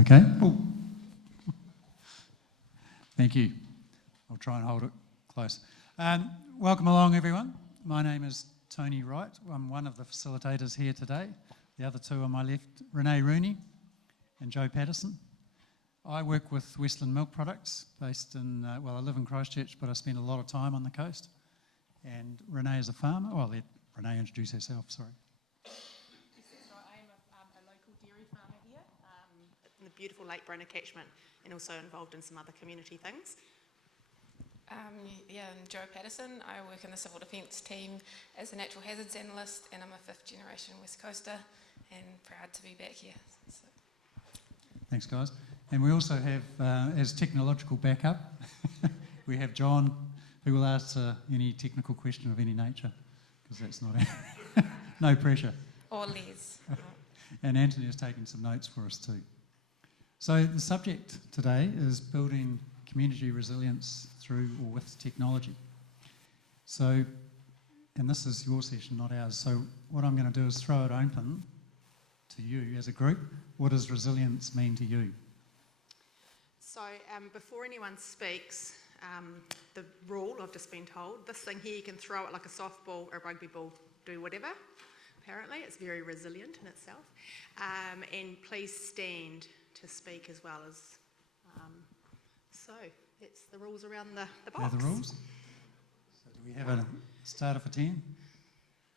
Okay. Ooh. Thank you. I'll try and hold it close. Welcome along, everyone. My name is Tony Wright. I'm one of the facilitators here today. The other two on my left, Renee Rooney and Joe Paterson. I work with Westland Milk Products, based in, I live in Christchurch, but I spend a lot of time on the coast. And Renee is a farmer. I'll let Renee introduce herself, sorry. In the beautiful Lake Brona catchment, and also involved in some other community things. I'm Joe Paterson. I work in the Civil Defence team as a natural hazards analyst, and I'm a fifth generation West Coaster and proud to be back here. So. Thanks, guys. And we also have, as technological backup, we have John, who will answer any technical question of any nature, because that's not no pressure. Or Les. And Anthony has taken some notes for us too. So the subject today is building community resilience through or with technology. So, and this is your session, not ours. So what I'm going to do is throw it open to you as a group. What does resilience mean to you? So before anyone speaks, the rule I've just been told, this thing here, you can throw it like a softball or a rugby ball, do whatever. Apparently, it's very resilient in itself. And please stand to speak as well as, so it's the rules around the box. Are the rules? So do we have a starter for 10?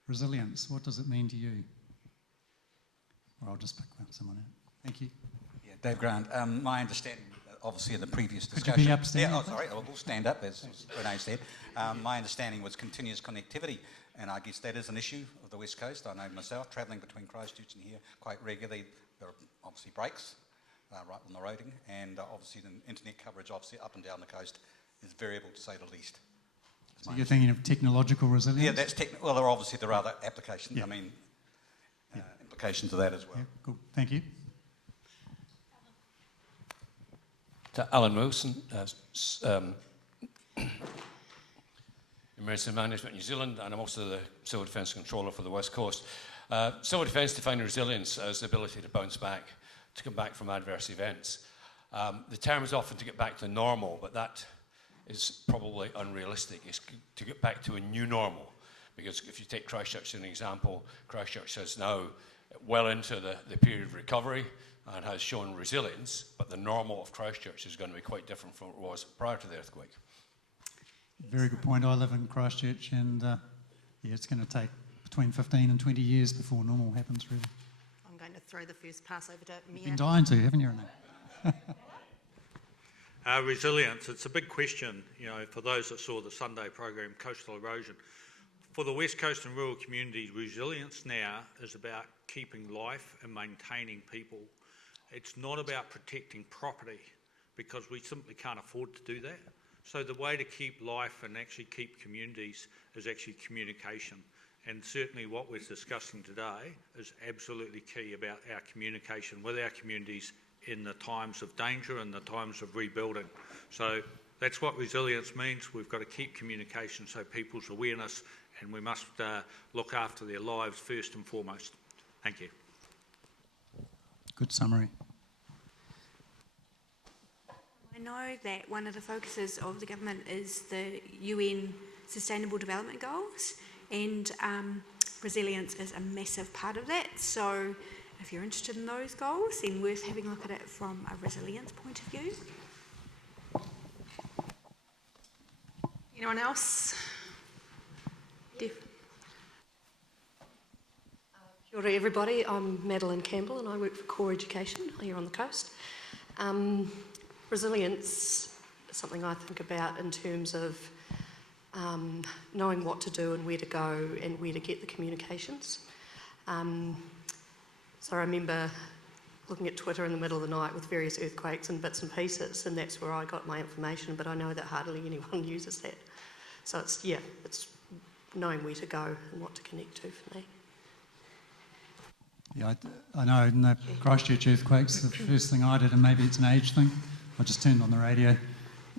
Resilience, what does it mean to you? Or I'll just pick someone out. Thank you. Yeah, Dave Grant. My understanding, obviously in the previous discussion... Could you be up standing? Yeah, sorry, I will stand up, as Renee said. My understanding was continuous connectivity, and I guess that is an issue of the West Coast. I know myself, travelling between Christchurch and here quite regularly, there are obviously breaks right on the roading, and obviously the internet coverage obviously up and down the coast is variable to say the least. So you're thinking of technological resilience? Yeah, that's well, there are other applications, yeah. Implications of that as well. Yeah, cool, thank you. To Alan Wilson, Emergency Management New Zealand, and I'm also the Civil Defence Controller for the West Coast. Civil Defence defines resilience as the ability to bounce back, to come back from adverse events. The term is often to get back to normal, but that is probably unrealistic. It's to get back to a new normal, because if you take Christchurch as an example, Christchurch is now well into the period of recovery and has shown resilience, but the normal of Christchurch is going to be quite different from what it was prior to the earthquake. Very good point. I live in Christchurch, and it's going to take between 15 and 20 years before normal happens, really. I'm going to throw the first pass over to Mia. You've been dying to, haven't you, Renee? Resilience, it's a big question, for those that saw the Sunday program, Coastal Erosion. For the West Coast and rural communities, resilience now is about keeping life and maintaining people. It's not about protecting property, because we simply can't afford to do that. So the way to keep life and actually keep communities is actually communication. And certainly what we're discussing today is absolutely key about our communication with our communities in the times of danger and the times of rebuilding. So that's what resilience means. We've got to keep communication, so people's awareness, and we must look after their lives first and foremost. Thank you. Good summary. I know that one of the focuses of the government is the UN Sustainable Development Goals, and resilience is a massive part of that. So if you're interested in those goals, then worth having a look at it from a resilience point of view. Anyone else? Kia ora everybody, I'm Madeline Campbell and I work for Core Education here on the coast. Resilience is something I think about in terms of knowing what to do and where to go and where to get the communications. So I remember looking at Twitter in the middle of the night with various earthquakes and bits and pieces, and that's where I got my information, but I know that hardly anyone uses that. So it's knowing where to go and what to connect to for me. Yeah, I know in the Christchurch earthquakes, the first thing I did, and maybe it's an age thing, I just turned on the radio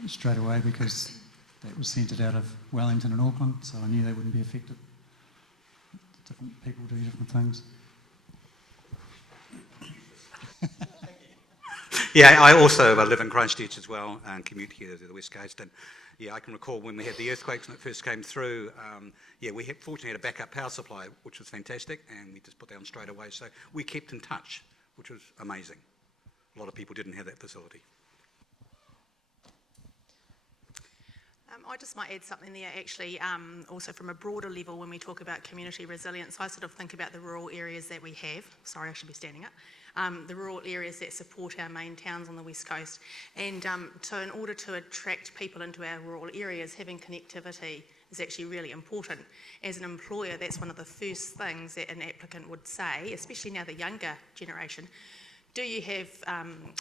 straight away because that was centred out of Wellington and Auckland, so I knew they wouldn't be affected. Different people do different things. Yeah, I also live in Christchurch as well and commute here to the West Coast. And yeah, I can recall when we had the earthquakes when it first came through. We fortunately had a backup power supply, which was fantastic, and we just put that on straight away. So we kept in touch, which was amazing. A lot of people didn't have that facility. I just might add something there actually, also from a broader level when we talk about community resilience. I sort of think about the rural areas that we have. Sorry, I should be standing up. The rural areas that support our main towns on the West Coast. And so in order to attract people into our rural areas, having connectivity is actually really important. As an employer, that's one of the first things that an applicant would say, especially now the younger generation. Do you have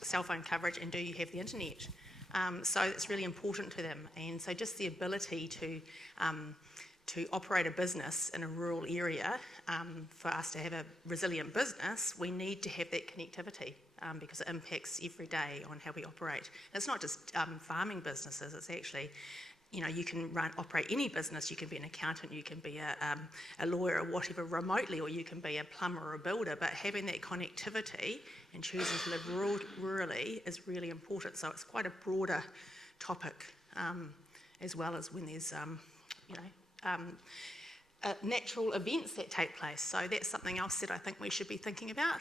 cell phone coverage and do you have the internet? So it's really important to them. And so just the ability to operate a business in a rural area, for us to have a resilient business, we need to have that connectivity because it impacts every day on how we operate. And it's not just farming businesses, it's actually, you can operate any business. You can be an accountant, you can be a lawyer or whatever remotely, or you can be a plumber or a builder, but having that connectivity and choosing to live rurally is really important. So it's quite a broader topic, as well as when there's, natural events that take place. So that's something else that I think we should be thinking about.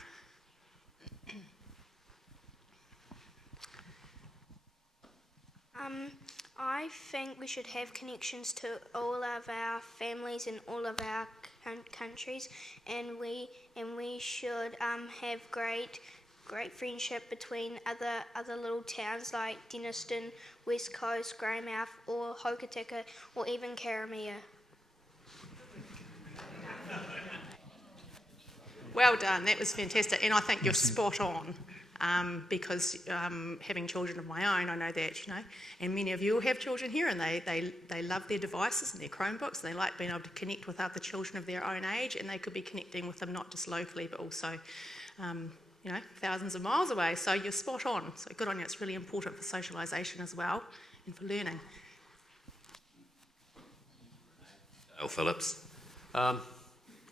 I think we should have connections to all of our families in all of our countries, and we should have great friendship between other little towns like Denniston, West Coast, Greymouth, or Hokitika, or even Karamea. Well done, that was fantastic, and I think you're spot on. Because having children of my own, I know that, and many of you will have children here, and they love their devices and their Chromebooks. They like being able to connect with other children of their own age, and they could be connecting with them not just locally, but also, thousands of miles away. So you're spot on. So good on you. It's really important for socialisation as well and for learning. Dale Phillips.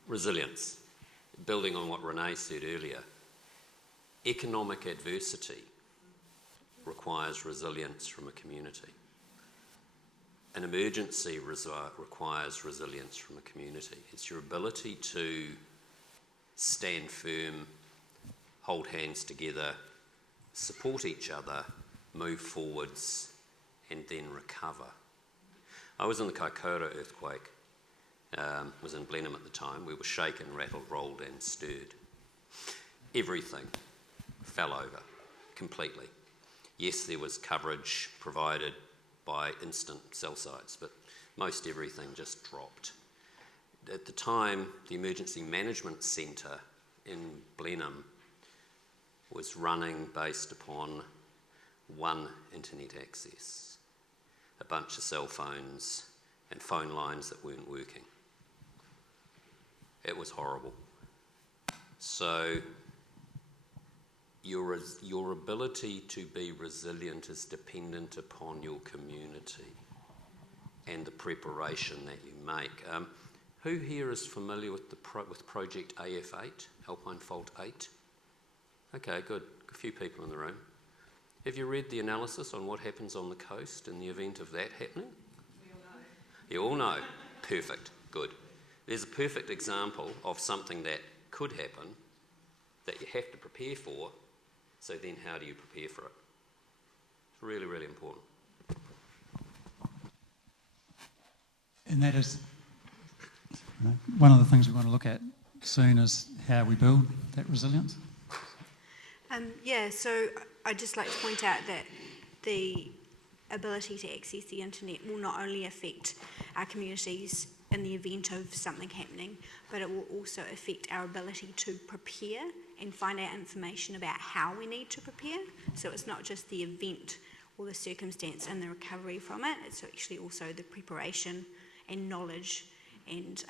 Resilience. Building on what Renee said earlier. Economic adversity requires resilience from a community. An emergency requires resilience from a community. It's your ability to stand firm, hold hands together, support each other, move forwards, and then recover. I was in the Kaikoura earthquake, was in Blenheim at the time. We were shaken, rattled, rolled and stirred. Everything fell over completely. Yes, there was coverage provided by instant cell sites, but most everything just dropped. At the time, the Emergency Management Centre in Blenheim was running based upon one internet access, a bunch of cell phones and phone lines that weren't working. It was horrible. So your ability to be resilient is dependent upon your community and the preparation that you make. Who here is familiar with with Project AF8, Alpine Fault 8? Okay, good. A few people in the room. Have you read the analysis on what happens on the coast in the event of that happening? We all know. You all know. Perfect. Good. There's a perfect example of something that could happen that you have to prepare for. So then how do you prepare for it? It's really, really important. And that is one of the things we want to look at soon is how we build that resilience. So I'd just like to point out that the ability to access the internet will not only affect our communities in the event of something happening, but it will also affect our ability to prepare and find out information about how we need to prepare. So it's not just the event or the circumstance and the recovery from it, it's actually also the preparation and knowledge and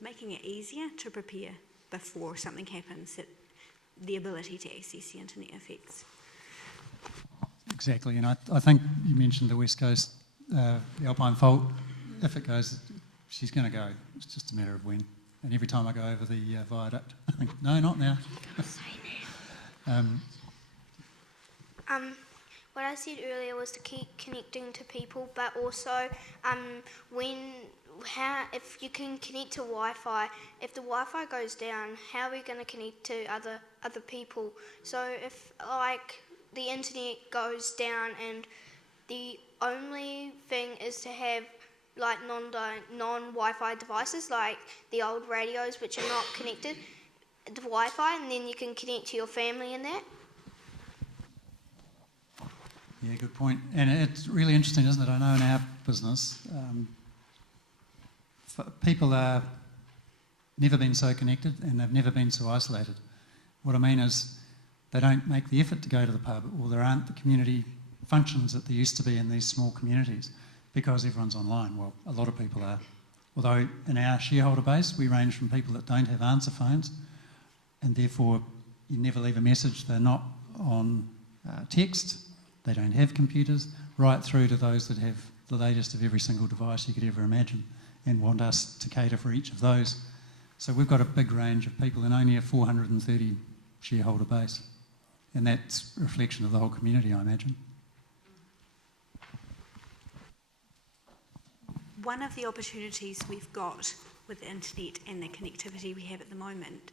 making it easier to prepare before something happens that the ability to access the internet affects. Exactly, and I think you mentioned the West Coast, the Alpine Fault. If it goes, she's going to go. It's just a matter of when. And every time I go over the viaduct, I think, no, not now. What I said earlier was to keep connecting to people, but also if you can connect to Wi-Fi, if the Wi-Fi goes down, how are we going to connect to other people? So if the internet goes down and the only thing is to have non-Wi-Fi devices like the old radios which are not connected to Wi-Fi, and then you can connect to your family in that. Yeah, good point. And it's really interesting, isn't it? I know in our business, people are never been so connected and they've never been so isolated. What I mean is they don't make the effort to go to the pub, or there aren't the community functions that there used to be in these small communities because everyone's online. Well, a lot of people are. Although in our shareholder base, we range from people that don't have answer phones and therefore you never leave a message, they're not on text, they don't have computers, right through to those that have the latest of every single device you could ever imagine and want us to cater for each of those. So we've got a big range of people and only a 430 shareholder base. And that's a reflection of the whole community, I imagine. One of the opportunities we've got with the internet and the connectivity we have at the moment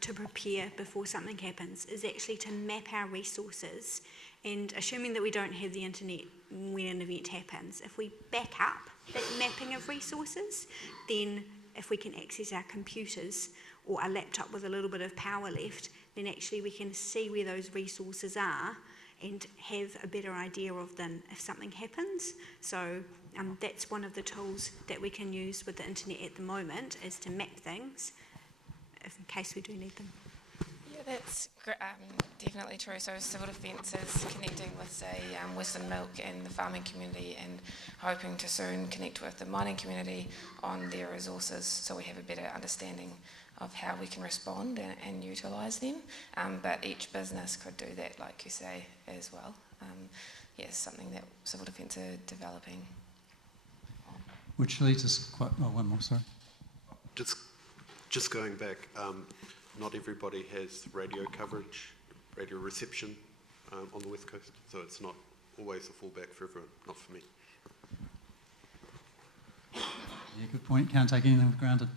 to prepare before something happens is actually to map our resources, and assuming that we don't have the internet when an event happens, if we back up that mapping of resources, then if we can access our computers or a laptop with a little bit of power left, then actually we can see where those resources are and have a better idea of them if something happens. So that's one of the tools that we can use with the internet at the moment, is to map things in case we do need them. Yeah, that's definitely true. So civil defence is connecting with, say, Western Milk and the farming community, and hoping to soon connect with the mining community on their resources so we have a better understanding of how we can respond and utilise them. But each business could do that, like you say, as well. It's something that civil defence are developing. Which leads us one more, sorry. Just going back, not everybody has radio coverage, radio reception on the West Coast, so it's not always a fallback for everyone, not for me. Yeah, good point. Can't take anything for granted.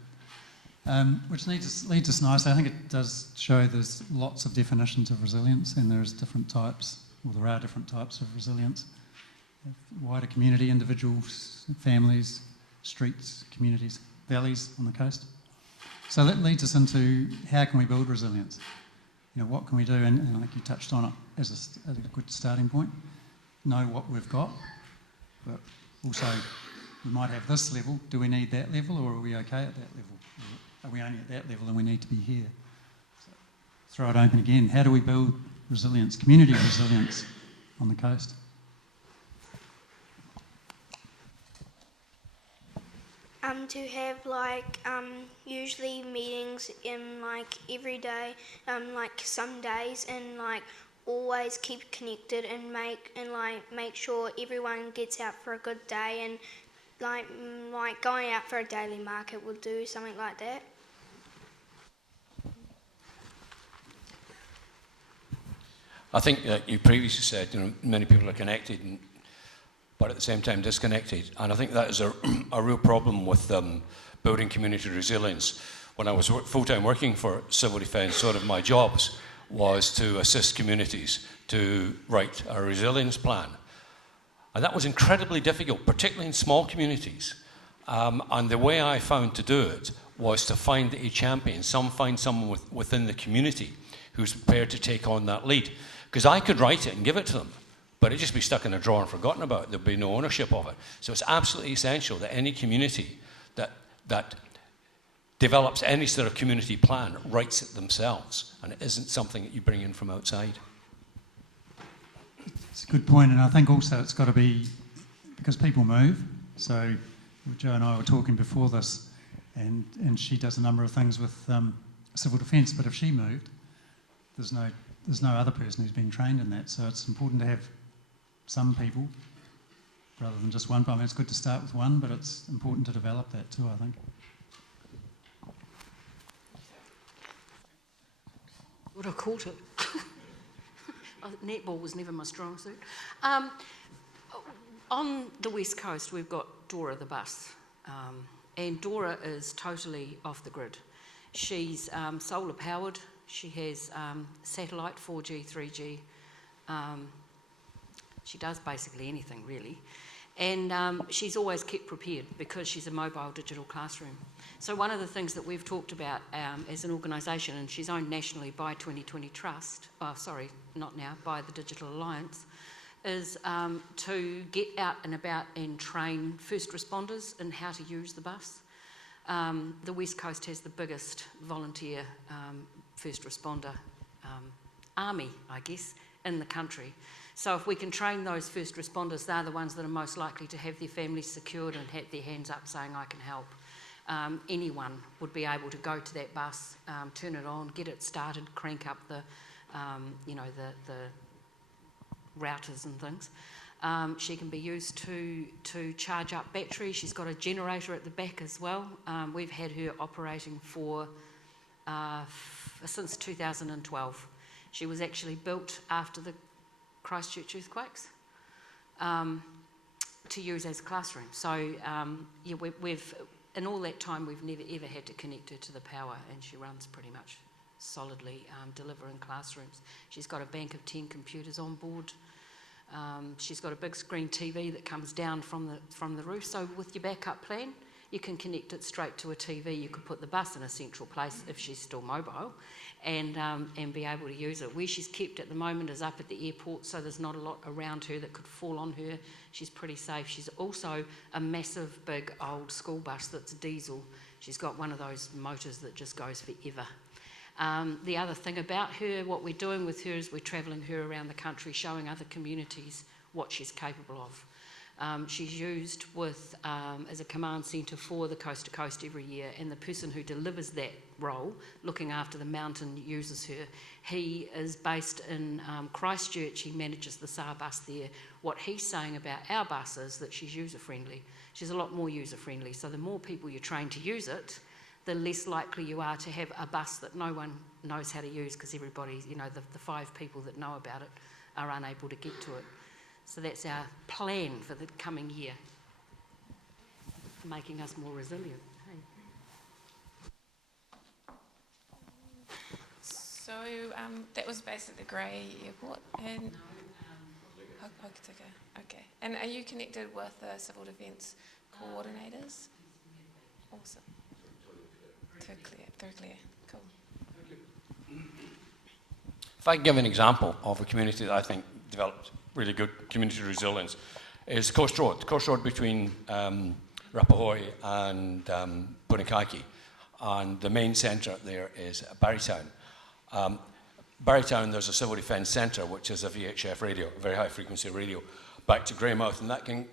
Which leads us nicely. I think it does show there's lots of definitions of resilience, and there's different types, or there are different types of resilience. Wider community, individuals, families, streets, communities, valleys on the coast. So that leads us into how can we build resilience? What can we do? And I think you touched on it as a good starting point. Know what we've got, but also we might have this level. Do we need that level, or are we okay at that level? Are we only at that level and we need to be here? So throw it open again. How do we build resilience, community resilience on the coast? To have usually meetings in every day, some days, and always keep connected and make sure everyone gets out for a good day, and going out for a daily market will do something like that. I think that you previously said many people are connected, but at the same time disconnected. And I think that is a real problem with building community resilience. When I was full-time working for civil defence, sort of my jobs was to assist communities to write a resilience plan. And that was incredibly difficult, particularly in small communities. And the way I found to do it was to find a champion, find someone within the community who's prepared to take on that lead. Because I could write it and give it to them, but it'd just be stuck in a drawer and forgotten about. There'd be no ownership of it. So it's absolutely essential that any community that develops any sort of community plan writes it themselves, and it isn't something that you bring in from outside. It's a good point, and I think also it's got to be, because people move. So Jo and I were talking before this, and she does a number of things with civil defence, but if she moved, there's no other person who's been trained in that. So it's important to have some people rather than just one. I mean, it's good to start with one, but it's important to develop that too, I think. Would have caught it. Netball was never my strong suit. On the West Coast, we've got Dora the bus. And Dora is totally off the grid. She's solar powered. She has satellite, 4G, 3G. She does basically anything, really. And she's always kept prepared because she's a mobile digital classroom. So one of the things that we've talked about as an organisation, and she's owned nationally by 2020 Trust, by the Digital Alliance, is to get out and about and train first responders in how to use the bus. The West Coast has the biggest volunteer first responder army, I guess, in the country. So if we can train those first responders, they're the ones that are most likely to have their families secured and have their hands up saying, I can help. Anyone would be able to go to that bus, turn it on, get it started, crank up the routers and things. She can be used to charge up batteries. She's got a generator at the back as well. We've had her operating since 2012. She was actually built after the Christchurch earthquakes to use as a classroom. So we've in all that time we've never ever had to connect her to the power, and she runs pretty much solidly delivering classrooms. She's got a bank of 10 computers on board. She's got a big screen TV that comes down from the roof. So with your backup plan, you can connect it straight to a TV. You could put the bus in a central place if she's still mobile, and be able to use it. Where she's kept at the moment is up at the airport, so there's not a lot around her that could fall on her. She's pretty safe. She's also a massive, big, old school bus that's diesel. She's got one of those motors that just goes forever. The other thing about her, what we're doing with her is we're travelling her around the country, showing other communities what she's capable of. She's used as a command centre for the Coast to Coast every year, and the person who delivers that role, looking after the mountain, uses her. He is based in Christchurch. He manages the SAR bus there. What he's saying about our bus is that she's user-friendly. She's a lot more user-friendly, so the more people you train to use it, the less likely you are to have a bus that no one knows how to use, because everybody, the 5 people that know about it are unable to get to it. So that's our plan for the coming year, making us more resilient. Hey. So that was based at the Grey Airport in Hokitika. Okay. And are you connected with the civil defence coordinators? Awesome. Through Claire. Cool. If I can give an example of a community that I think developed really good community resilience, is Coast Road. The Coast Road between Rapahoi and Punakaiki. And the main centre there is Barrytown. Barrytown, there's a civil defence centre, which is a VHF radio, a very high frequency radio, back to Greymouth, and that can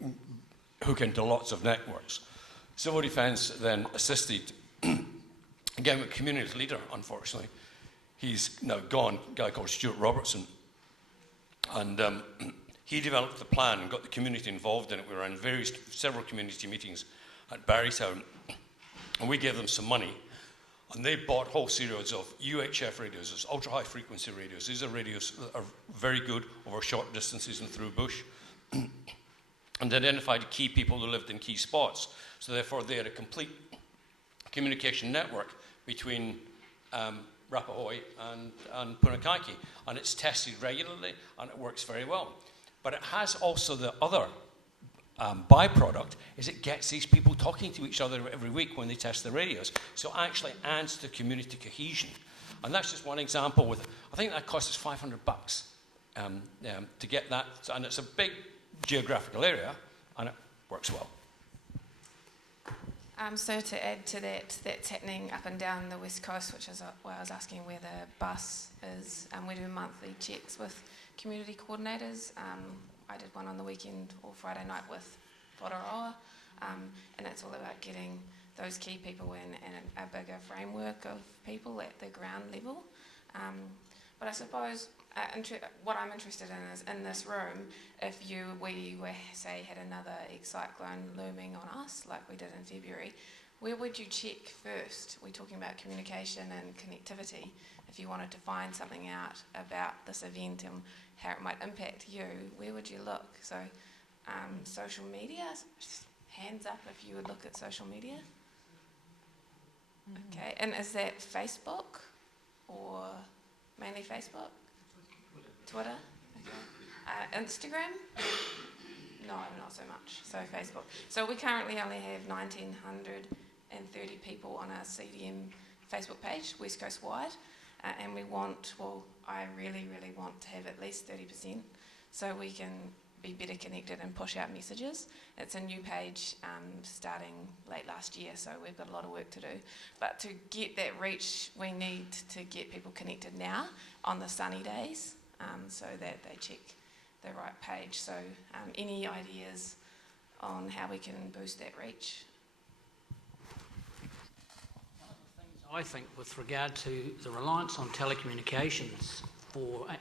hook into lots of networks. Civil defence then assisted, again with community leader, unfortunately. He's now gone, a guy called Stuart Robertson. And he developed the plan and got the community involved in it. We were in several community meetings at Barrytown, and we gave them some money. And they bought whole series of UHF radios, those ultra-high frequency radios. These are radios that are very good over short distances and through bush, and identified key people who lived in key spots. So therefore, they had a complete communication network between Rapahoi and Punakaiki, and it's tested regularly and it works very well. But it has also the other byproduct is it gets these people talking to each other every week when they test the radios. So it actually adds to community cohesion. And that's just one example. I think that costs us $500 to get that, and it's a big geographical area and it works well. So to add to that, that's happening up and down the West Coast, which is why I was asking where the bus is. We do monthly checks with community coordinators. I did one on the weekend or Friday night with Whataroa, and it's all about getting those key people in and a bigger framework of people at the ground level. But I suppose what I'm interested in is in this room, if we were, say, had another cyclone looming on us, like we did in February, Where would you check first? We're talking about communication and connectivity. If you wanted to find something out about this event and how it might impact you, where would you look? So social media, hands up if you would look at social media. Okay, and is that Facebook or mainly Facebook? Twitter? Okay. Instagram? No, not so much. So Facebook. So we currently only have 1,930 people on our CDM Facebook page, West Coast wide, and we want, I really, really want to have at least 30% so we can be better connected and push out messages. It's a new page starting late last year, so we've got a lot of work to do. But to get that reach, we need to get people connected now on the sunny days so that they check the right page. So any ideas on how we can boost that reach? One of the things I think with regard to the reliance on telecommunications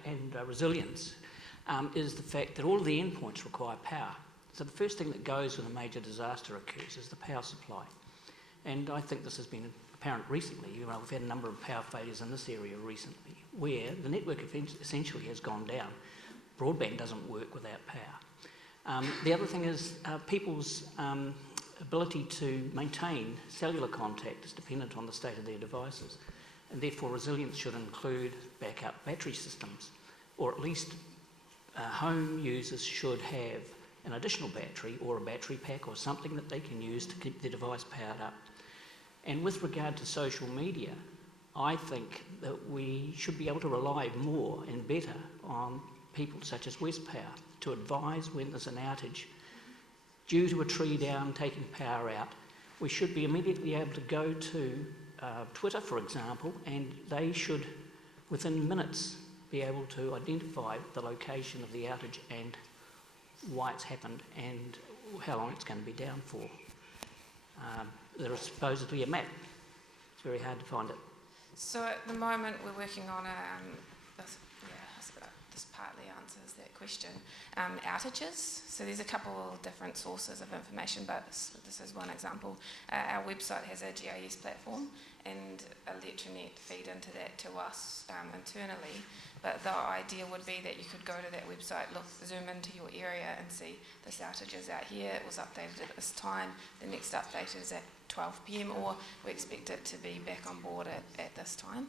and resilience is the fact that all of the endpoints require power. So the first thing that goes when a major disaster occurs is the power supply. And I think this has been apparent recently. We've had a number of power failures in this area recently where the network essentially has gone down. Broadband doesn't work without power. The other thing is people's ability to maintain cellular contact is dependent on the state of their devices, and therefore resilience should include backup battery systems, or at least home users should have an additional battery or a battery pack or something that they can use to keep their device powered up. And with regard to social media, I think that we should be able to rely more and better on people such as Westpower to advise when there's an outage due to a tree down taking power out. We should be immediately able to go to Twitter, for example, and they should, within minutes, be able to identify the location of the outage and why it's happened and how long it's going to be down for. There is supposedly a map. It's very hard to find it. So at the moment we're working on this partly answers that question. Outages. So there's a couple of different sources of information, but this is one example. Our website has a GIS platform and Electronet feed into that to us internally. But the idea would be that you could go to that website, zoom into your area and see this outage is out here, it was updated at this time, the next update is at 12 p.m, or we expect it to be back on board at this time.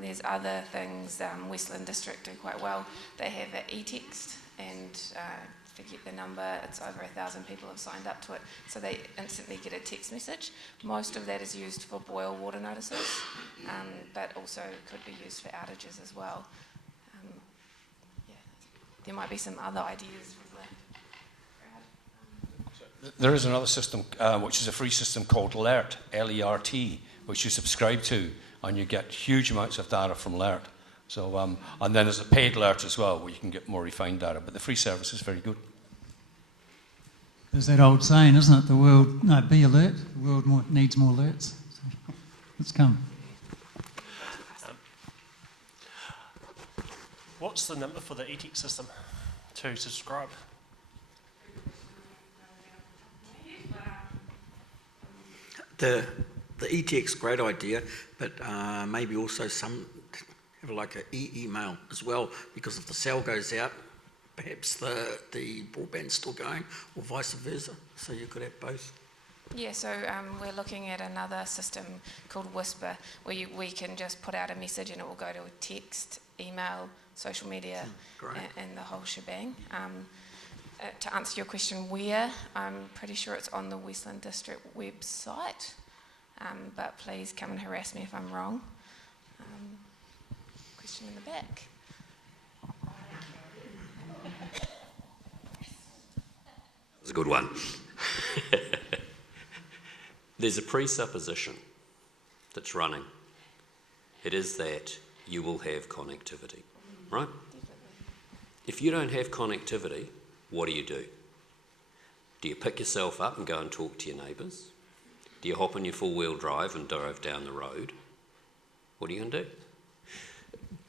There's other things Westland District do quite well. They have an e-text and forget the number, it's over 1,000 people have signed up to it, so they instantly get a text message. Most of that is used for boil water notices, but also could be used for outages as well. There might be some other ideas for that. There is another system, which is a free system called Alert, L-E-R-T, which you subscribe to, and you get huge amounts of data from Alert. So, and then there's a paid Alert as well, where you can get more refined data, but the free service is very good. There's that old saying, isn't it? Be alert, the world needs more alerts. So, let's come. What's the number for the ETX system to subscribe? The ETX, great idea, but maybe also some have like an email as well, because if the cell goes out, perhaps the broadband's still going, or vice versa. So you could have both. Yeah, so we're looking at another system called Whisper, where we can just put out a message and it will go to a text, email, social media, and the whole shebang. To answer your question, where, I'm pretty sure it's on the Westland District website, but please come and harass me if I'm wrong. Question in the back. That's a good one. There's a presupposition that's running. It is that you will have connectivity, right? If you don't have connectivity, what do? Do you pick yourself up and go and talk to your neighbours? Do you hop on your four-wheel drive and drive down the road? What are you going to do?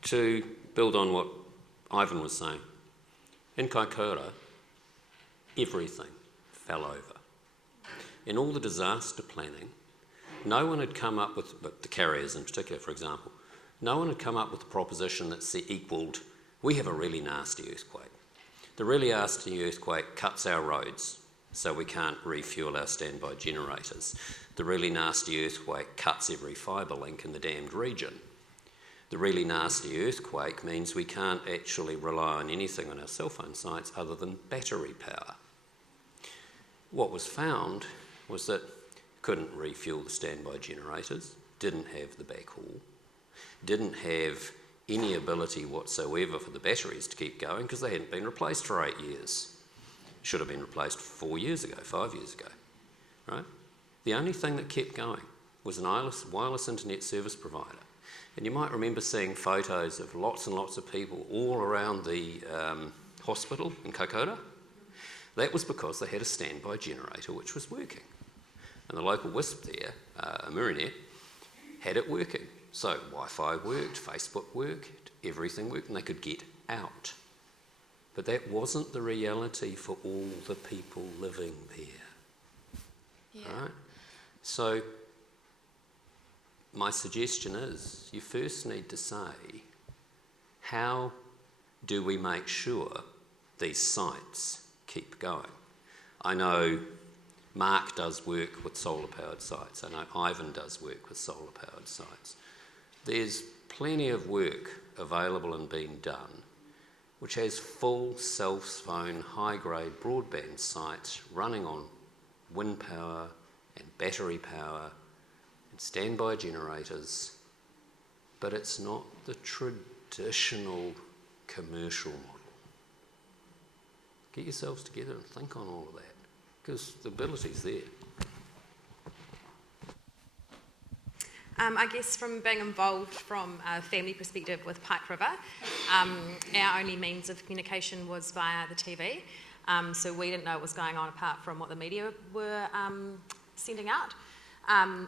To build on what Ivan was saying, in Kaikoura, everything fell over. In all the disaster planning, no one had come up with, but the carriers in particular, for example, no one had come up with a proposition that equalled, we have a really nasty earthquake. The really nasty earthquake cuts our roads, so we can't refuel our standby generators. The really nasty earthquake cuts every fibre link in the damned region. The really nasty earthquake means we can't actually rely on anything on our cell phone sites other than battery power. What was found was that couldn't refuel the standby generators, didn't have the backhaul, didn't have any ability whatsoever for the batteries to keep going because they hadn't been replaced for 8 years. Should have been replaced 4 years ago, 5 years ago, right? The only thing that kept going was an wireless internet service provider. And you might remember seeing photos of lots and lots of people all around the hospital in Kokoda. That was because they had a standby generator which was working. And the local WISP there, Murinet, had it working. So Wi-Fi worked, Facebook worked, everything worked, and they could get out. But that wasn't the reality for all the people living there. Yeah. Right? So my suggestion is you first need to say, how do we make sure these sites keep going? I know Mark does work with solar-powered sites. I know Ivan does work with solar-powered sites. There's plenty of work available and being done which has full cell-phone, high-grade broadband sites running on wind power and battery power and standby generators, but it's not the traditional commercial model. Get yourselves together and think on all of that, because the ability's there. I guess from being involved from a family perspective with Pike River, our only means of communication was via the TV. So we didn't know what was going on apart from what the media were sending out.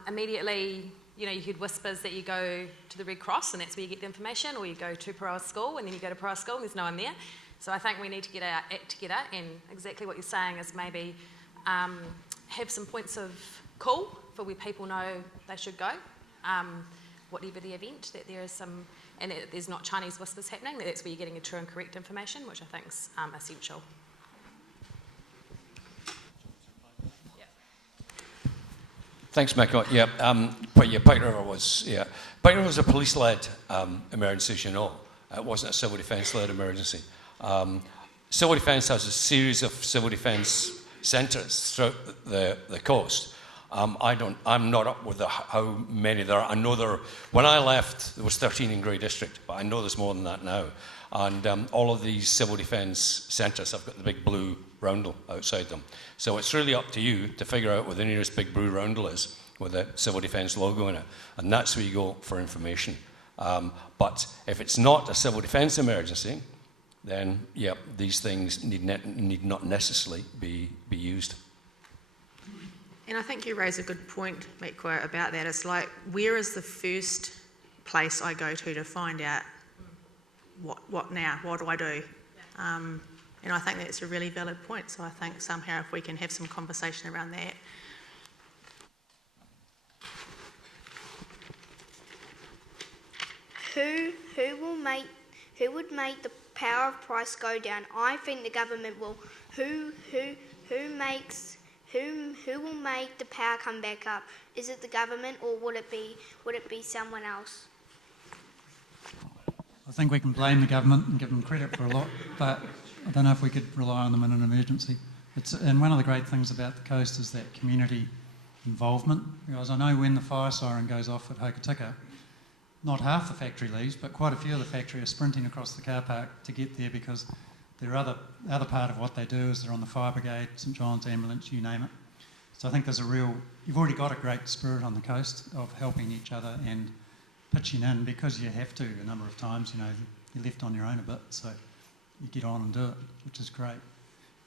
Immediately, you heard whispers that you go to the Red Cross and that's where you get the information, or you go to Paroa School and then you go to Paroa School and there's no one there. So I think we need to get our act together, and exactly what you're saying is maybe have some points of call for where people know they should go. Whatever the event, that there is some, and that there's not Chinese whispers happening, that's where you're getting a true and correct information, which I think is essential. Thanks, Michael. Yeah, Pike River was a police-led emergency, as you know. It wasn't a civil defence-led emergency. Civil defence has a series of civil defence centres throughout the coast. I'm not up with how many there are. I know when I left, there was 13 in Grey District, but I know there's more than that now. And all of these civil defence centres have got the big blue roundel outside them. So it's really up to you to figure out where the nearest big blue roundel is with a civil defence logo in it. And that's where you go for information. But if it's not a civil defence emergency, then, these things need not necessarily be used. And I think you raise a good point, Mikwa, about that. It's like, where is the first place I go to find out what now? What do I do? And I think that's a really valid point. So I think somehow if we can have some conversation around that. Who would make the power price go down? I think the government will. Who will make the power come back up? Is it the government, or would it be someone else? I think we can blame the government and give them credit for a lot, but I don't know if we could rely on them in an emergency. And one of the great things about the coast is that community involvement, because I know when the fire siren goes off at Hokitika, not half the factory leaves, but quite a few of the factory are sprinting across the car park to get there, because the other part of what they do is they're on the fire brigade, St John's ambulance, you name it. So I think you've already got a great spirit on the coast of helping each other and pitching in, because you have to a number of times, you're left on your own a bit, so you get on and do it, which is great.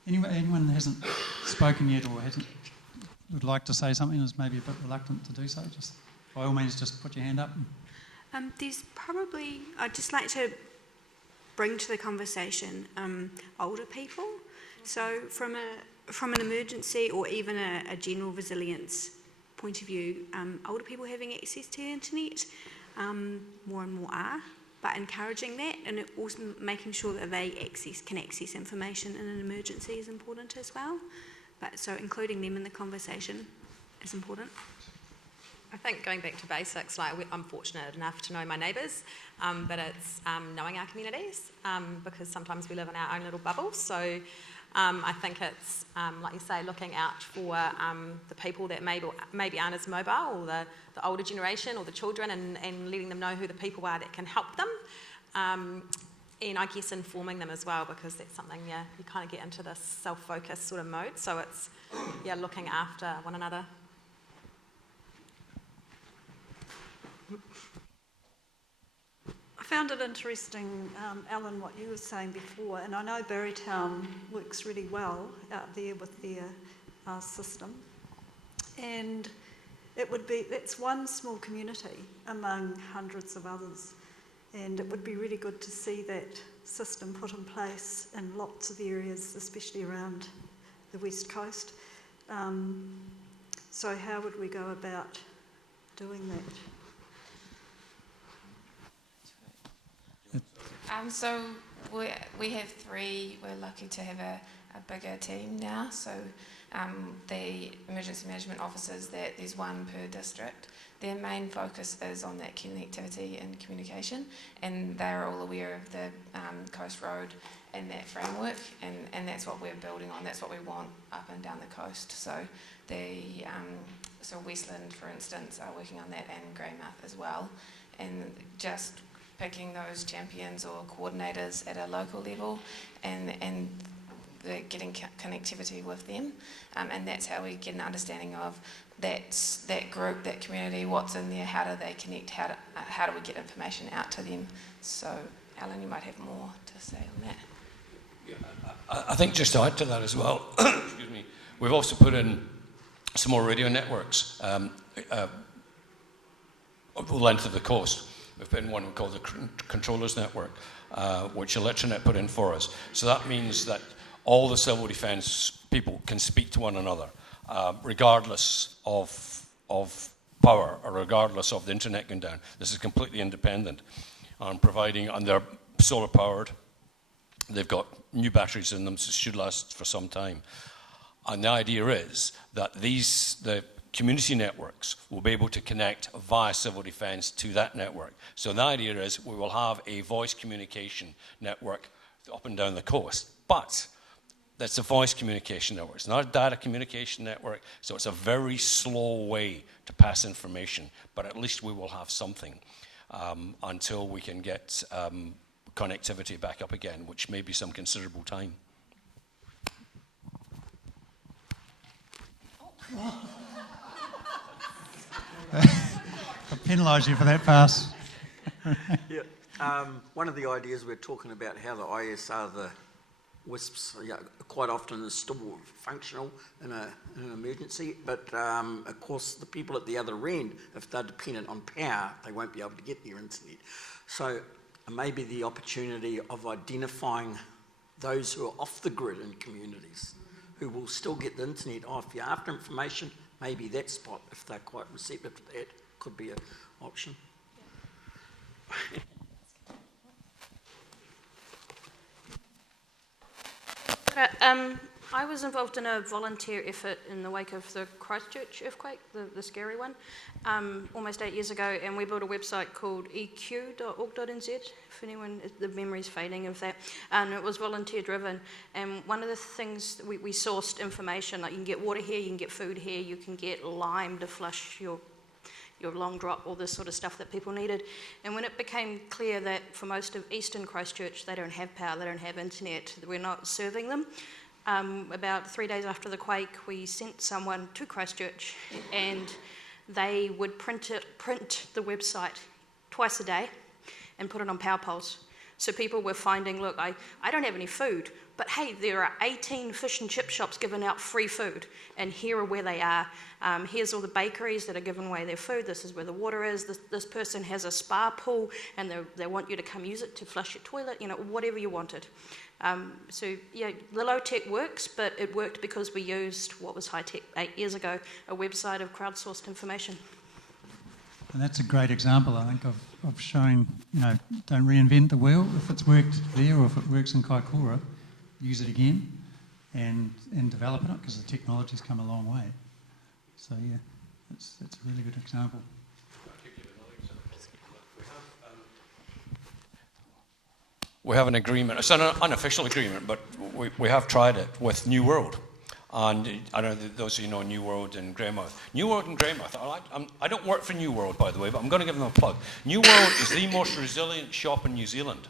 Anyone that hasn't spoken yet or would like to say something, is maybe a bit reluctant to do so, just by all means just put your hand up. I'd just like to bring to the conversation older people. So from an emergency or even a general resilience point of view, older people having access to the internet, more and more are, but encouraging that and also making sure that they can access information in an emergency is important as well. But so including them in the conversation is important. I think going back to basics, like I'm fortunate enough to know my neighbours, but it's knowing our communities because sometimes we live in our own little bubbles. So I think it's, like you say, looking out for the people that maybe aren't as mobile, or the older generation or the children, and letting them know who the people are that can help them. And I guess informing them as well, because that's something, you kind of get into this self-focused sort of mode. So it's, looking after one another. I found it interesting, Alan, what you were saying before, and I know Barrytown works really well out there with their system, and that's one small community among hundreds of others, and it would be really good to see that system put in place in lots of areas, especially around the West Coast. So how would we go about doing that? So we have three. We're lucky to have a bigger team now. So the emergency management officers, there's one per district. Their main focus is on that connectivity and communication, and they're all aware of the Coast Road and that framework, and that's what we're building on. That's what we want up and down the coast. So so Westland, for instance, are working on that, and Greymouth as well, and just picking those champions or coordinators at a local level and getting connectivity with them, and that's how we get an understanding of that group, that community, what's in there, how do they connect, how do we get information out to them. So Alan, you might have more to say on that. Yeah, I think just to add to that as well, excuse me, we've also put in some more radio networks of the length of the coast. We've put in one we call the Controllers Network, which Electronet put in for us. So that means that all the civil defence people can speak to one another, regardless of power or regardless of the internet going down. This is completely independent, and they're solar powered. They've got new batteries in them, so it should last for some time. And the idea is that the community networks will be able to connect via civil defence to that network. So the idea is we will have a voice communication network up and down the coast, but that's a voice communication network. It's not a data communication network, so it's a very slow way to pass information, but at least we will have something until we can get connectivity back up again, which may be some considerable time. I'll penalise you for that pass. Yeah. One of the ideas we're talking about how the ISR, the WISPs, quite often is still functional in an emergency, but of course the people at the other end, if they're dependent on power, they won't be able to get their internet. So maybe the opportunity of identifying those who are off the grid in communities, who will still get the internet. If you're after information, maybe that spot, if they're quite receptive to that, could be an option. I was involved in a volunteer effort in the wake of the Christchurch earthquake, the scary one, almost 8 years ago, and we built a website called eq.org.nz, if anyone, the memory's fading of that, and it was volunteer driven, and one of the things, we sourced information, like you can get water here, you can get food here, you can get lime to flush your long drop, all this sort of stuff that people needed. And when it became clear that for most of eastern Christchurch, they don't have power, they don't have internet, we're not serving them, about 3 days after the quake, we sent someone to Christchurch, and they would print the website twice a day and put it on power poles. So people were finding, look, I don't have any food, but hey, there are 18 fish and chip shops giving out free food, and here are where they are. Here's all the bakeries that are giving away their food. This is where the water is. This person has a spa pool, and they want you to come use it to flush your toilet, whatever you wanted. So yeah, the low tech works, but it worked because we used what was high tech 8 years ago, a website of crowdsourced information. And that's a great example, I think, of showing, don't reinvent the wheel. If it's worked there or if it works in Kaikoura, use it again and develop it, because the technology's come a long way. So yeah, that's a really good example. We have an agreement. It's an unofficial agreement, but we have tried it with New World. And I don't know, those of you know New World in Greymouth. New World in Greymouth, I don't work for New World, by the way, but I'm going to give them a plug. New World is the most resilient shop in New Zealand.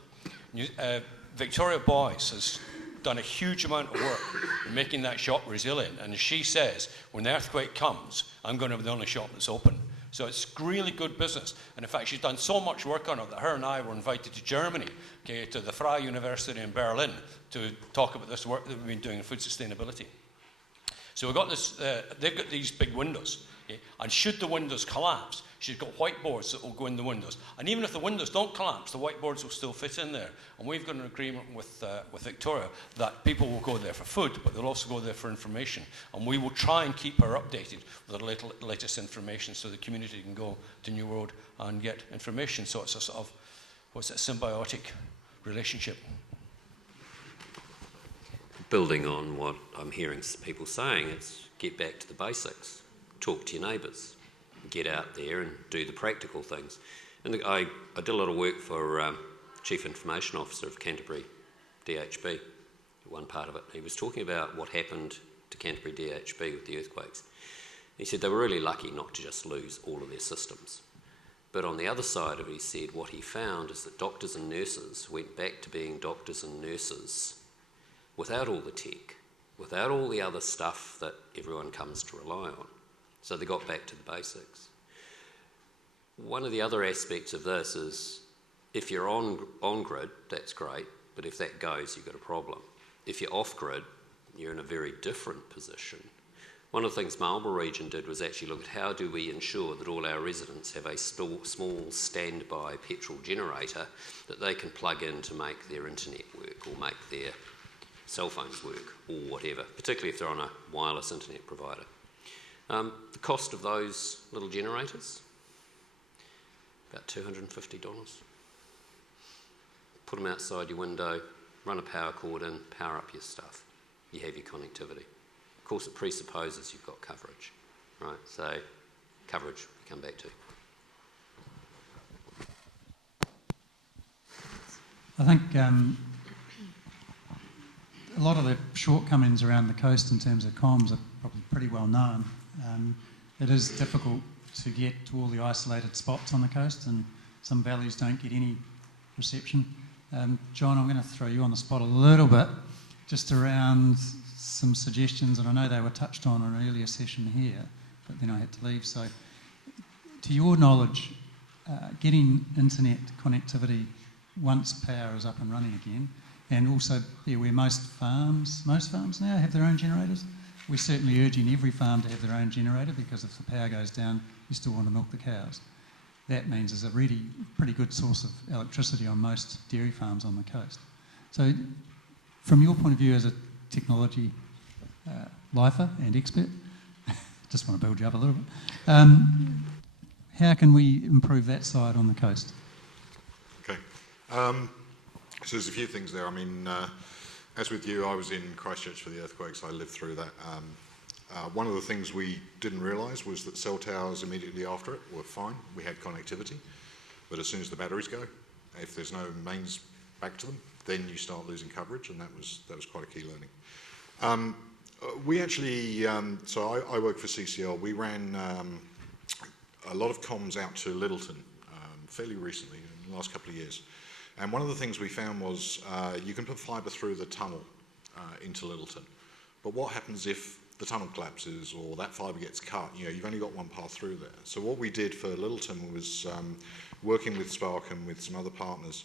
Victoria Boyce has done a huge amount of work in making that shop resilient. And as she says, when the earthquake comes, I'm going to be the only shop that's open. So it's really good business. And in fact, she's done so much work on it that her and I were invited to Germany, to the Freie University in Berlin, to talk about this work that we've been doing in food sustainability. So we've got this, they've got these big windows, and should the windows collapse, she's got whiteboards that will go in the windows. And even if the windows don't collapse, the whiteboards will still fit in there. And we've got an agreement with Victoria that people will go there for food, but they'll also go there for information. And we will try and keep her updated with the latest information so the community can go to New World and get information. So it's a sort of, symbiotic relationship. Building on what I'm hearing people saying, it's get back to the basics. Talk to your neighbours. Get out there and do the practical things. And I did a lot of work for Chief Information Officer of Canterbury DHB, one part of it. He was talking about what happened to Canterbury DHB with the earthquakes. He said they were really lucky not to just lose all of their systems. But on the other side of it, he said what he found is that doctors and nurses went back to being doctors and nurses without all the tech, without all the other stuff that everyone comes to rely on. So they got back to the basics. One of the other aspects of this is if you're on grid, that's great, but if that goes, you've got a problem. If you're off grid, you're in a very different position. One of the things Marlborough region did was actually look at how do we ensure that all our residents have a small standby petrol generator that they can plug in to make their internet work or make their cell phones work or whatever, particularly if they're on a wireless internet provider. The cost of those little generators, about $250. Put them outside your window, run a power cord in, power up your stuff. You have your connectivity. Of course, it presupposes you've got coverage, right? So, coverage, we come back to. I think a lot of the shortcomings around the coast in terms of comms are probably pretty well known. It is difficult to get to all the isolated spots on the coast, and some valleys don't get any reception. John, I'm going to throw you on the spot a little bit, just around some suggestions, and I know they were touched on in an earlier session here, but then I had to leave. So, to your knowledge, getting internet connectivity once power is up and running again, and also where most farms now have their own generators. We're certainly urging every farm to have their own generator, because if the power goes down, you still want to milk the cows. That means there's a really pretty good source of electricity on most dairy farms on the coast. So from your point of view as a technology lifer and expert, just want to build you up a little bit, how can we improve that side on the coast? Okay. So there's a few things there. I mean, as with you, I was in Christchurch for the earthquakes. I lived through that. One of the things we didn't realise was that cell towers immediately after it were fine. We had connectivity. But as soon as the batteries go, if there's no mains back to them, then you start losing coverage, and that was quite a key learning. We actually, so I work for CCL. We ran a lot of comms out to Littleton fairly recently, in the last couple of years. And one of the things we found was you can put fibre through the tunnel into Littleton. But what happens if the tunnel collapses or that fibre gets cut? You know, you've only got one path through there. So what we did for Littleton was working with Spark and with some other partners,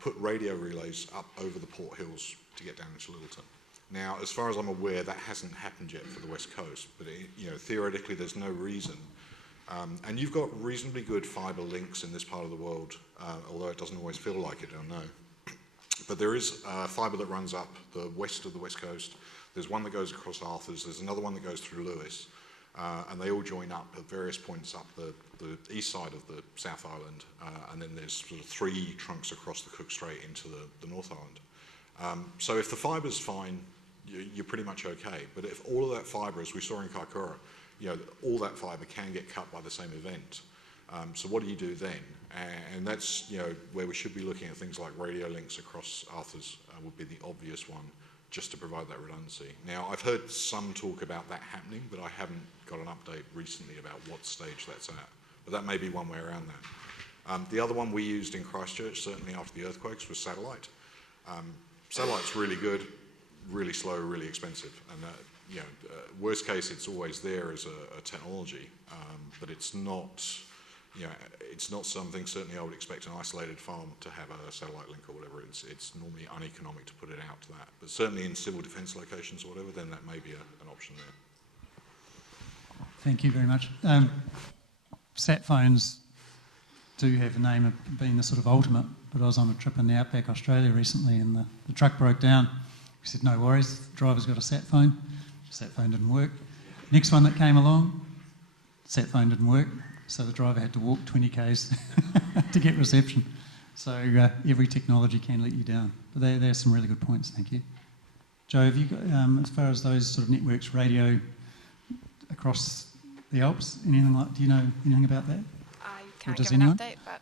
put radio relays up over the Port Hills to get down into Littleton. Now, as far as I'm aware, that hasn't happened yet for the West Coast, but theoretically there's no reason. And you've got reasonably good fibre links in this part of the world, although it doesn't always feel like it, I know. But there is fibre that runs up the west of the West Coast. There's one that goes across Arthurs. There's another one that goes through Lewis. And they all join up at various points up the east side of the South Island. And then there's sort of 3 trunks across the Cook Strait into the North Island. So if the fibre's fine, you're pretty much okay. But if all of that fibre, as we saw in Kaikoura, all that fibre can get cut by the same event. So what do you do then? And that's where we should be looking at things like radio links across Arthurs would be the obvious one, just to provide that redundancy. Now, I've heard some talk about that happening, but I haven't got an update recently about what stage that's at. But that may be one way around that. The other one we used in Christchurch, certainly after the earthquakes, was satellite. Satellite's really good, really slow, really expensive. And worst case, it's always there as a technology, but it's not something certainly I would expect an isolated farm to have a satellite link or whatever. It's normally uneconomic to put it out to that. But certainly in civil defence locations or whatever, then that may be an option there. Thank you very much. Sat phones do have a name of being the sort of ultimate, but I was on a trip in the outback Australia recently and the truck broke down. We said, no worries, the driver's got a sat phone. Sat phone didn't work. Next one that came along, sat phone didn't work, so the driver had to walk 20 k's to get reception. So every technology can let you down. But there's some really good points, thank you. Joe, have you got, as far as those sort of networks, radio across the Alps, do you know anything about that? I can't give an update, but...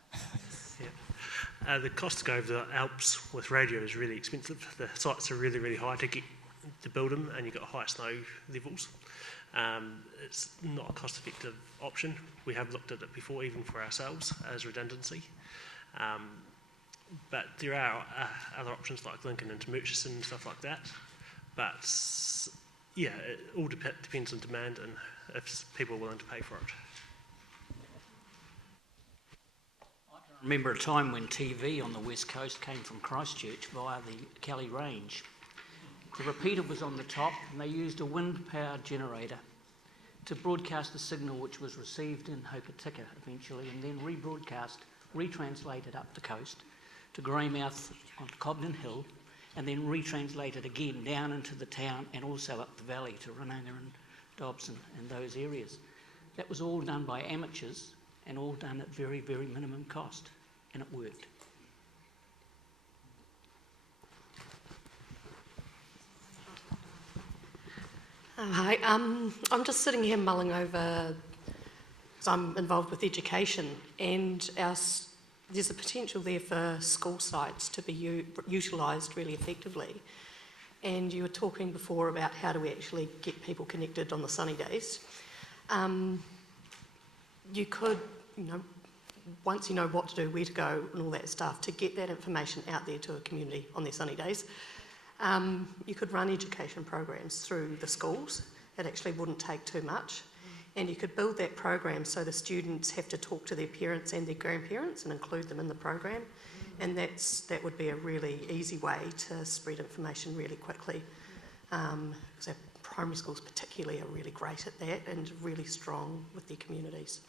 The cost to go over the Alps with radio is really expensive. The sites are really, really high to build them, and you've got high snow levels. It's not a cost-effective option. We have looked at it before, even for ourselves, as redundancy. But there are other options like linking into Murchison and stuff like that. But yeah, it all depends on demand and if people are willing to pay for it. I remember a time when TV on the West Coast came from Christchurch via the Kelly Range. The repeater was on the top and they used a wind-powered generator to broadcast the signal which was received in Hokitika eventually and then retranslated up the coast to Greymouth on Cobden Hill and then retranslated again down into the town and also up the valley to Runanga and Dobson and those areas. That was all done by amateurs and all done at very, very minimum cost, and it worked. Hi, I'm just sitting here mulling over, because I'm involved with education, and there's a potential there for school sites to be utilised really effectively. And you were talking before about how do we actually get people connected on the sunny days. You could, once you know what to do, where to go and all that stuff, to get that information out there to a community on their sunny days, you could run education programs through the schools. It actually wouldn't take too much. And you could build that program so the students have to talk to their parents and their grandparents and include them in the program. And that would be a really easy way to spread information really quickly. Because our primary schools particularly are really great at that and really strong with their communities.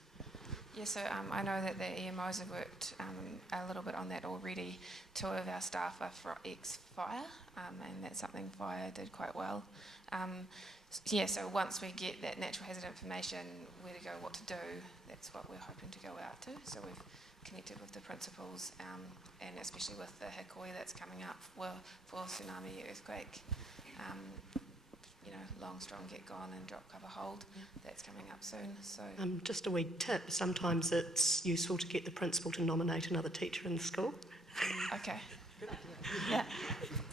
Yeah, so I know that the EMOs have worked a little bit on that already. 2 of our staff are ex-fire, and that's something fire did quite well. So once we get that natural hazard information, where to go, what to do, that's what we're hoping to go out to. So we've connected with the principals, and especially with the Hikoi that's coming up for tsunami, earthquake, long, strong, get gone and drop, cover, hold. That's coming up soon. So just a wee tip, sometimes it's useful to get the principal to nominate another teacher in the school. Okay. Yeah.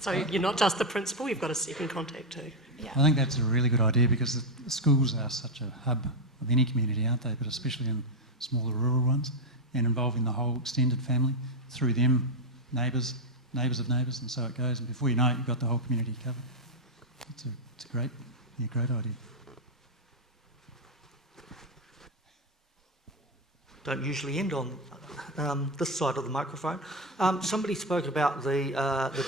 So you're not just the principal, you've got a second contact too. Yeah. I think that's a really good idea because the schools are such a hub of any community, aren't they? But especially in smaller rural ones, and involving the whole extended family, through them, neighbours of neighbours, and so it goes. And before you know it, you've got the whole community covered. It's a great idea. Don't usually end on this side of the microphone. Somebody spoke about the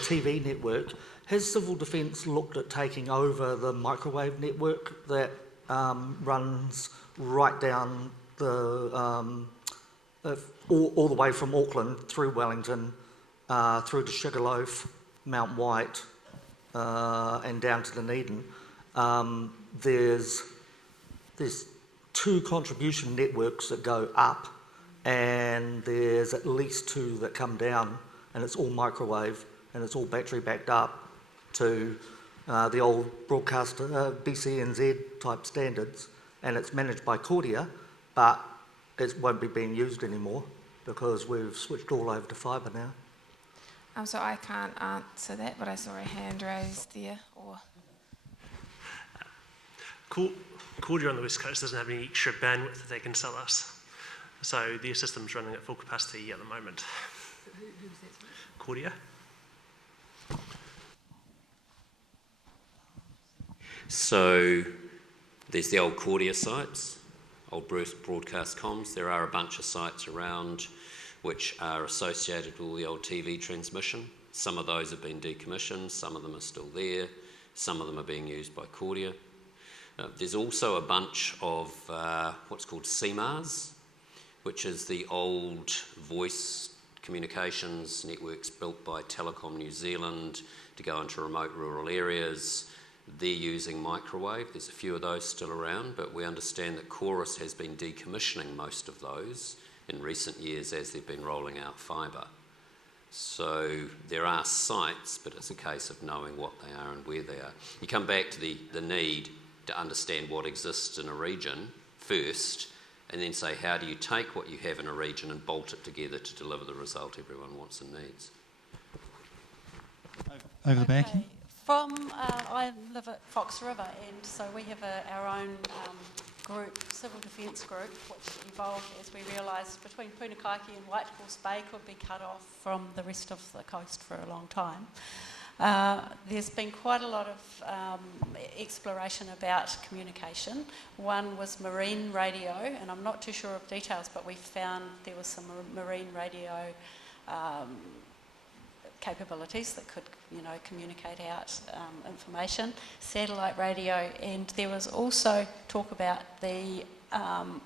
TV network. Has Civil Defence looked at taking over the microwave network that runs right down the all the way from Auckland through Wellington, through to Sugarloaf, Mount White, and down to Dunedin? There's 2 contribution networks that go up, and there's at least 2 that come down, and it's all microwave, and it's all battery backed up to the old broadcaster BCNZ type standards, and it's managed by Cordia, but it won't be being used anymore because we've switched all over to fibre now. So I can't answer that, but I saw a hand raised there. Cordia on the West Coast doesn't have any extra bandwidth that they can sell us. So their system's running at full capacity at the moment. Cordia. So there's the old Cordia sites, old broadcast comms. There are a bunch of sites around which are associated with all the old TV transmission. Some of those have been decommissioned, some of them are still there, some of them are being used by Cordia. There's also a bunch of what's called CMARs, which is the old voice communications networks built by Telecom New Zealand to go into remote rural areas. They're using microwave. There's a few of those still around, but we understand that Chorus has been decommissioning most of those in recent years as they've been rolling out fibre. So there are sites, but it's a case of knowing what they are and where they are. You come back to the need to understand what exists in a region first, and then say, how do you take what you have in a region and bolt it together to deliver the result everyone wants and needs? Over the back. I live at Fox River, and so we have our own group, Civil Defence group, which evolved as we realised between Punakaiki and Whitehorse Bay could be cut off from the rest of the coast for a long time. There's been quite a lot of exploration about communication. One was marine radio, and I'm not too sure of details, but we found there was some marine radio capabilities that could, communicate out information, satellite radio, and there was also talk about the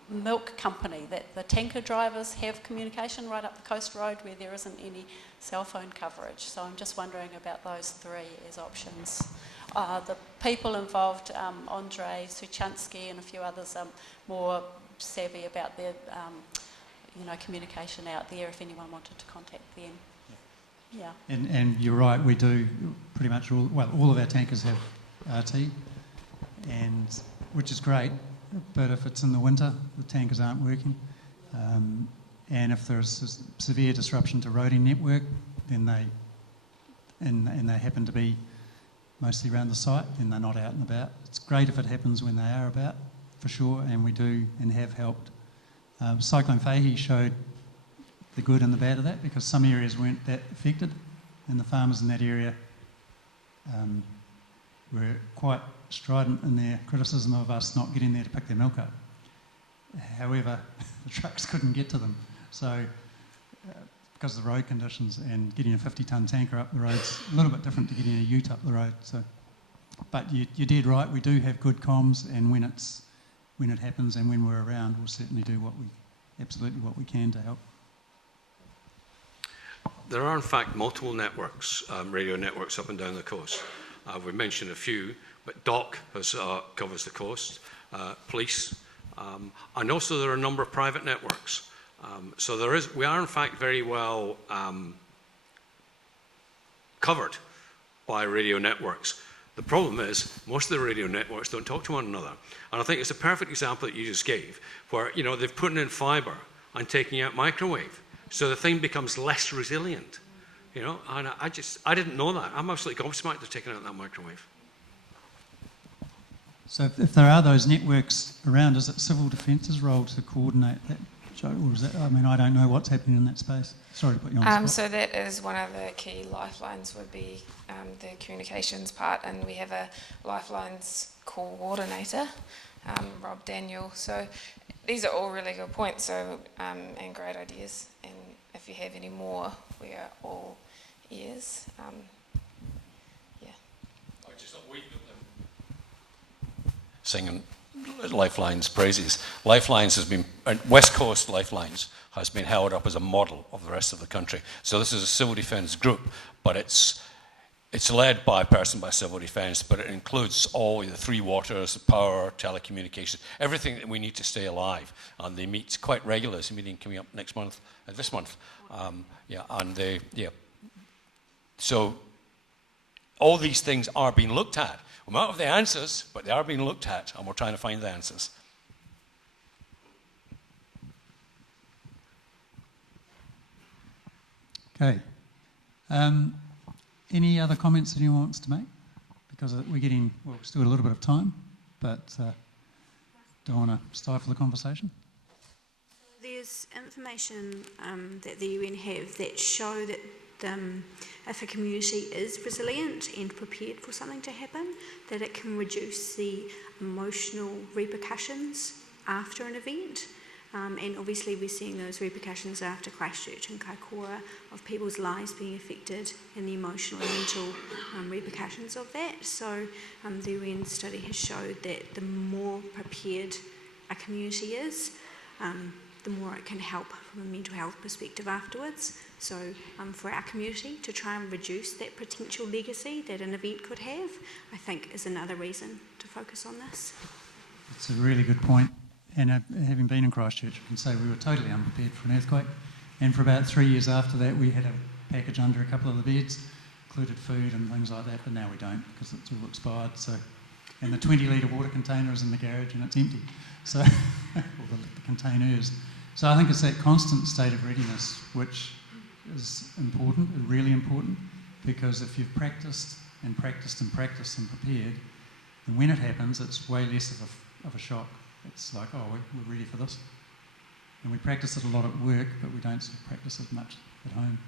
milk company, that the tanker drivers have communication right up the coast road where there isn't any cell phone coverage. So I'm just wondering about those 3 as options. The people involved, Andre Suchansky and a few others, are more savvy about their communication out there if anyone wanted to contact them. Yeah. And you're right, we do pretty much all of our tankers have RT, and which is great, but if it's in the winter, the tankers aren't working. And if there's a severe disruption to roading network, then they happen to be mostly around the site, then they're not out and about. It's great if it happens when they are about, for sure, and we do and have helped. Cyclone Fahey showed the good and the bad of that, because some areas weren't that affected, and the farmers in that area were quite strident in their criticism of us not getting there to pick their milk up. However, the trucks couldn't get to them, so because of the road conditions, and getting a 50-tonne tanker up the road's a little bit different to getting a ute up the road. So, but you're dead right, we do have good comms, and when it happens and when we're around, we'll certainly do absolutely what we can to help. There are, in fact, multiple networks, radio networks up and down the coast. We've mentioned a few, but DOC covers the coast, police, and also there are a number of private networks. So we are, in fact, very well covered by radio networks. The problem is, most of the radio networks don't talk to one another. And I think it's a perfect example that you just gave, where, they've put in fibre and taking out microwave. So the thing becomes less resilient, and I didn't know that. I'm absolutely gobsmacked they're taking out that microwave. So if there are those networks around, is it Civil Defence's role to coordinate that, Joe, or is that, I don't know what's happening in that space. Sorry to put you on the spot. So that is one of the key lifelines, would be the communications part, and we have a lifelines coordinator, Rob Daniel. So these are all really good points, and great ideas, and if you have any more, we're all ears. Singing Lifeline's praises. Lifelines has been, West Coast Lifelines has been held up as a model of the rest of the country. So this is a civil defence group, but it's led by a person by civil defence, but it includes all the three waters, power, telecommunications, everything that we need to stay alive. And they meet quite regularly. There's a meeting coming up next month, this month. So all these things are being looked at. We might not have the answers, but they are being looked at, and we're trying to find the answers. Okay. Any other comments anyone wants to make? Because we're getting, well, we've still got a little bit of time, but don't want to stifle the conversation. There's information that the UN have that show that if a community is resilient and prepared for something to happen, that it can reduce the emotional repercussions after an event. And obviously we're seeing those repercussions after Christchurch and Kaikoura of people's lives being affected and the emotional and mental repercussions of that. So the UN study has showed that the more prepared a community is, the more it can help from a mental health perspective afterwards. So for our community to try and reduce that potential legacy that an event could have, I think is another reason to focus on this. It's a really good point. And having been in Christchurch, I can say we were totally unprepared for an earthquake. And for about 3 years after that, we had a package under a couple of the beds, included food and things like that, but now we don't because it's all expired. So, and the 20-litre water container is in the garage and it's empty. So, or the containers. So I think it's that constant state of readiness which is important, really important, because if you've practiced and practiced and practiced and prepared, then when it happens, it's way less of a shock. It's like, oh, we're ready for this. And we practice it a lot at work, but we don't sort of practice it much at home.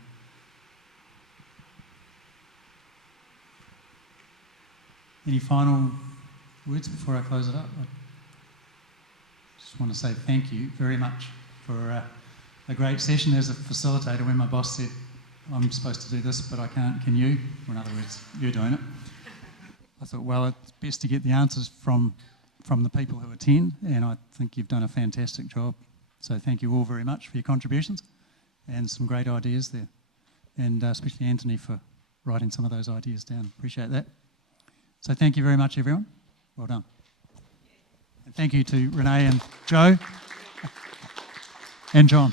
Any final words before I close it up? I just want to say thank you very much for a great session. As a facilitator, when my boss said, I'm supposed to do this, but I can't, can you? Or in other words, you're doing it. I thought, well, it's best to get the answers from the people who attend, and I think you've done a fantastic job. So thank you all very much for your contributions and some great ideas there. And especially Anthony for writing some of those ideas down. Appreciate that. So thank you very much, everyone. Well done. And thank you to Renee and Joe and John.